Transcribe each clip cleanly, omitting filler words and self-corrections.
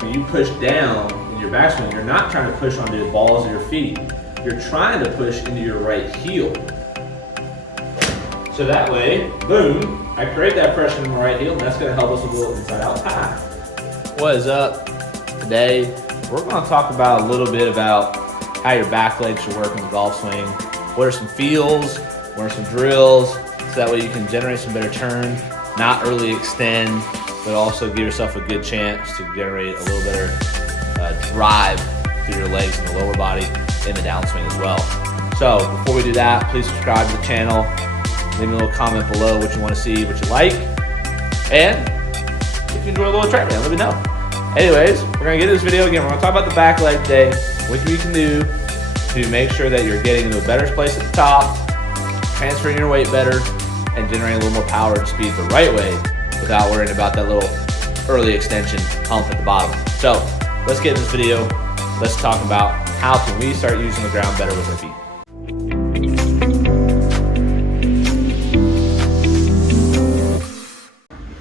when you push down in your backswing, you're not trying to push onto the balls of your feet. You're trying to push into your right heel. So that way, boom, I create that pressure in my right heel, and that's going to help us with a little inside out tie. What is up? Today, we're going to talk about a little bit about how your back leg should work in the golf swing. What are some feels? What are some drills? So that way you can generate some better turn, not early extend, but also give yourself a good chance to generate a little better drive through your legs and the lower body in the downswing as well. So before we do that, please subscribe to the channel. Leave me a little comment below what you want to see, what you like. And if you enjoy a little track, let me know. Anyways, we're going to get into this video again. We're going to talk about the back leg today, what you can do to make sure that you're getting into a better place at the top, transferring your weight better, and generating a little more power and speed the right way without worrying about that little early extension hump at the bottom. So let's get into this video. Let's talk about how can we start using the ground better with our feet.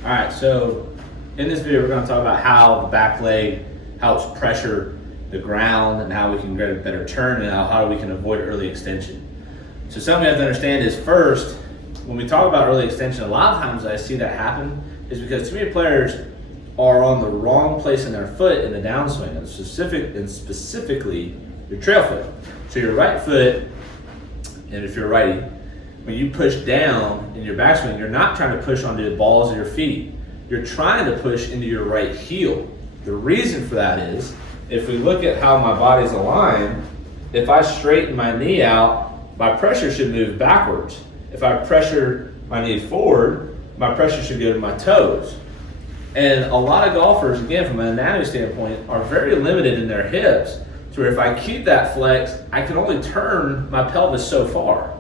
All right, so in this video, we're going to talk about how the back leg helps pressure the ground and how we can get a better turn and how we can avoid early extension. So something you have to understand is first, when we talk about early extension, a lot of times I see that happen is because too many players are on the wrong place in their foot in the downswing, and specifically your trail foot. So your right foot, and if you're a righty, when you push down in your backswing, you're not trying to push onto the balls of your feet. You're trying to push into your right heel. The reason for that is, if we look at how my body's aligned, if I straighten my knee out, my pressure should move backwards. If I pressure my knee forward, my pressure should go to my toes. And a lot of golfers, again, from an anatomy standpoint, are very limited in their hips, to where if I keep that flex, I can only turn my pelvis so far.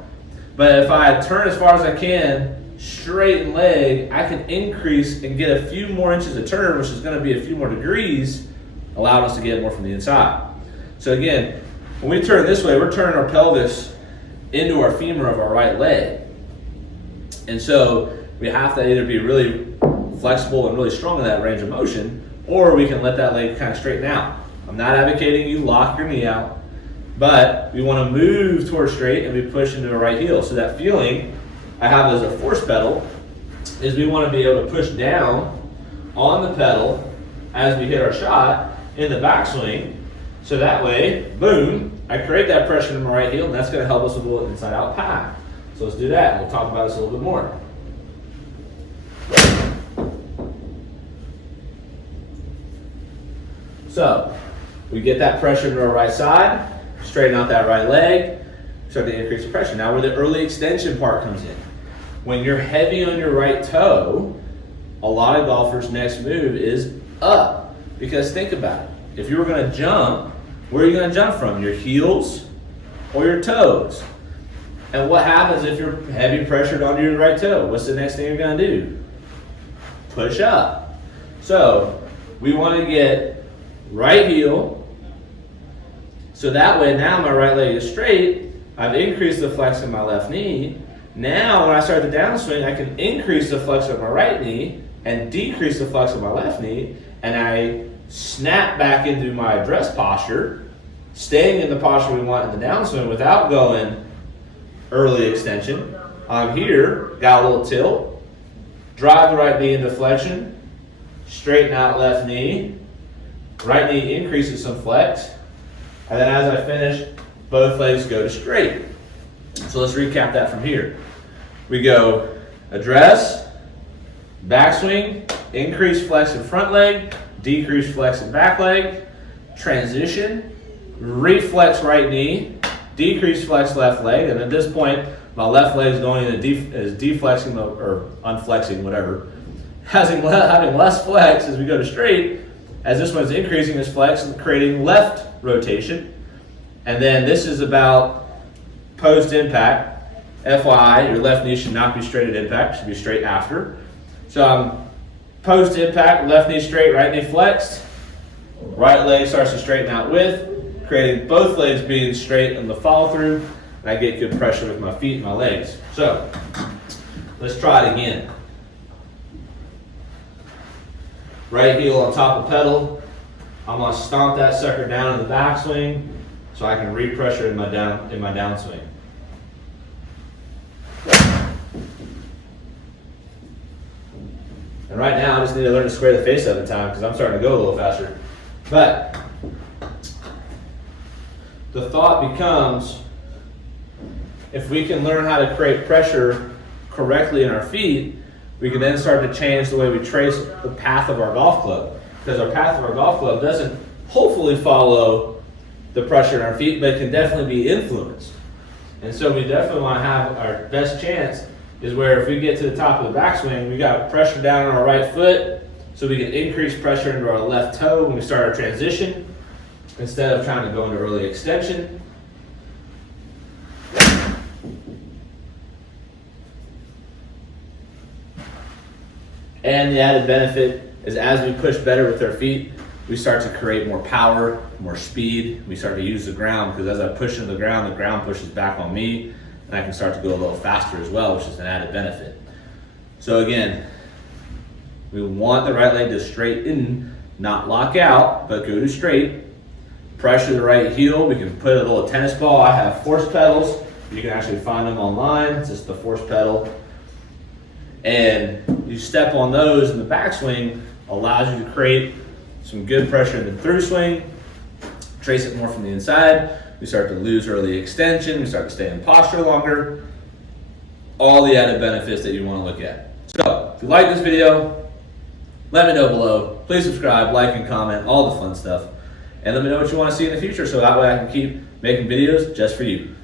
But if I turn as far as I can, straighten leg, I can increase and get a few more inches of turn, which is going to be a few more degrees, allowing us to get more from the inside. So again, when we turn this way, we're turning our pelvis into our femur of our right leg. And so we have to either be really flexible and really strong in that range of motion, or we can let that leg kind of straighten out. I'm not advocating you lock your knee out, but we want to move towards straight and we push into a right heel. So that feeling I have as a force pedal is we want to be able to push down on the pedal as we hit our shot in the backswing. So that way, boom, I create that pressure in my right heel, and that's going to help us with a little inside out pie. So let's do that, and we'll talk about this a little bit more. So we get that pressure into our right side, straighten out that right leg, start to increase the pressure. Now where the early extension part comes in. When you're heavy on your right toe, a lot of golfers' next move is up. Because think about it. If you were going to jump, where are you going to jump from? Your heels or your toes? And what happens if you're heavy pressured onto your right toe? What's the next thing you're going to do? Push up. So we want to get right heel. So that way now my right leg is straight. I've increased the flex of my left knee. Now when I start the downswing, I can increase the flex of my right knee and decrease the flex of my left knee. And I snap back into my address posture, staying in the posture we want in the downswing without going early extension. I'm here, got a little tilt, drive the right knee into flexion, straighten out left knee, right knee increases some flex, and then as I finish, both legs go to straight. So let's recap that from here. We go address, backswing, increase flex in front leg, decrease flex in back leg, transition, reflex right knee, decrease flex left leg, and at this point, my left leg is going into is deflexing or unflexing, whatever, having less flex as we go to straight, as this one's increasing its flex and creating left rotation. And then this is about post impact. FYI, your left knee should not be straight at impact, it should be straight after. So post impact, left knee straight, right knee flexed, right leg starts to straighten out with, creating both legs being straight in the follow through, and I get good pressure with my feet and my legs. So let's try it again. Right heel on top of pedal, I'm gonna stomp that sucker down in the backswing so I can repressure in my downswing. And right now I just need to learn to square the face up in time because I'm starting to go a little faster. But the thought becomes, if we can learn how to create pressure correctly in our feet, we can then start to change the way we trace the path of our golf club. Because our path of our golf club doesn't hopefully follow the pressure in our feet, but it can definitely be influenced. And so we definitely want to have our best chance is where if we get to the top of the backswing, we got pressure down on our right foot, so we can increase pressure into our left toe when we start our transition, instead of trying to go into early extension. And the added benefit is as we push better with our feet, we start to create more power, more speed. We start to use the ground because as I push into the ground pushes back on me, and I can start to go a little faster as well, which is an added benefit. So again, we want the right leg to straighten, not lock out, but go to straight. Pressure the right heel. We can put a little tennis ball. I have force pedals. You can actually find them online. It's just the force pedal. And you step on those in the backswing, allows you to create some good pressure in the through swing, trace it more from the inside. We start to lose early extension, we start to stay in posture longer. All the added benefits that you want to look at. So, if you like this video, let me know below. Please subscribe, like, and comment, all the fun stuff. And let me know what you want to see in the future so that way I can keep making videos just for you.